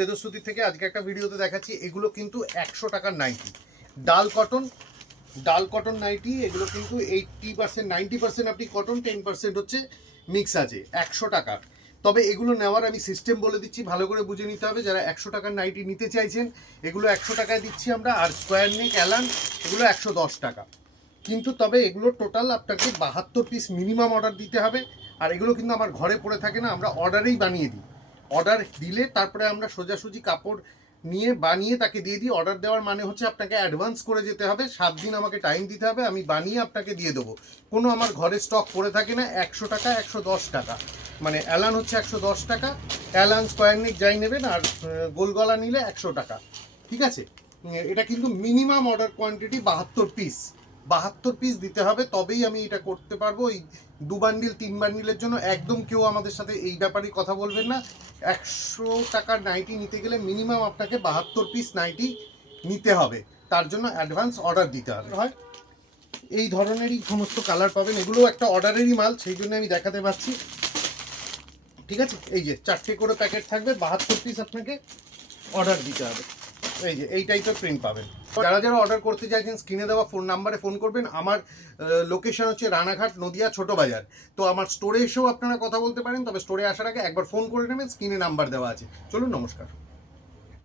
বেদস্তুতি থেকে আজকে একটা ভিডিওতে দেখাচ্ছি, এগুলো কিন্তু একশো টাকার নাইটি। ডাল কটন ডাল কটন নাইটি, এগুলো কিন্তু এইটটি পার্সেন্ট নাইনটি পার্সেন্ট আপনি কটন টেন পার্সেন্ট হচ্ছে মিক্স আছে, একশো টাকার তবে এগুলো নেওয়ার আমি সিস্টেম বলে দিচ্ছি, ভালো করে বুঝে নিতে হবে, যারা একশো টাকার নাইটি নিতে চাইছেন, এগুলো একশো টাকায় দিচ্ছি আমরা, আর স্কোয়ার নেক অ্যালান এগুলো একশো দশ টাকা। কিন্তু তবে এগুলো টোটাল আপনাকে বাহাত্তর পিস মিনিমাম অর্ডার দিতে হবে, আর এগুলো কিন্তু আমার ঘরে পড়ে থাকে না, আমরা অর্ডারেই বানিয়ে দিই। অর্ডার দিলে তারপরে আমরা সোজাসুজি কাপড় নিয়ে বানিয়ে তাকে দিয়ে দিই। অর্ডার দেওয়ার মানে হচ্ছে আপনাকে অ্যাডভান্স করে যেতে হবে। সাত দিন আমাকে টাইম দিতে হবে, আমি বানিয়ে আপনাকে দিয়ে দেবো। কোনো আমার ঘরে স্টক পড়ে থাকে না, একশো টাকা, একশো দশ টাকা। মানে অ্যালান হচ্ছে একশো দশ টাকা অ্যালান স্কোয়ার যাই নেবেন আর গোলগলা নিলে একশো টাকা। ঠিক আছে? এটা কিন্তু মিনিমাম অর্ডার কোয়ান্টিটি বাহাত্তর পিস বাহাত্তর পিস দিতে হবে তবেই আমি এটা করতে পারব। ওই দু বান্ডিল তিন বান্ডিলের জন্য একদম কেউ আমাদের সাথে এই ব্যাপারে কথা বলবেন না। একশো টাকার নাইটি নিতে গেলে মিনিমাম আপনাকে বাহাত্তর পিস নাইটি নিতে হবে। তার জন্য অ্যাডভান্স অর্ডার দিতে হবে। হয়। এই ধরনেরই সমস্ত কালার পাবেন। এগুলো একটা অর্ডারেরই মাল সেই জন্য আমি দেখাতে পাচ্ছি ঠিক আছে? এই যে চারটে করে প্যাকেট থাকবে বাহাত্তর পিস আপনাকে অর্ডার দিতে হবে। এই যে এই টাইপের প্রিন্ট পাবেন। যারা যারা অর্ডার করতে চাইছেন স্ক্রিনে দেওয়া ফোন নাম্বারে ফোন করবেন। আমার লোকেশন হচ্ছে রানাঘাট নদিয়া ছোট বাজার। তো আমার স্টোরে এসেও আপনারা কথা বলতে পারেন, তবে স্টোরে আসার আগে একবার ফোন করে নেবেন স্ক্রিনে নাম্বার দেওয়া আছে। চলুন, নমস্কার।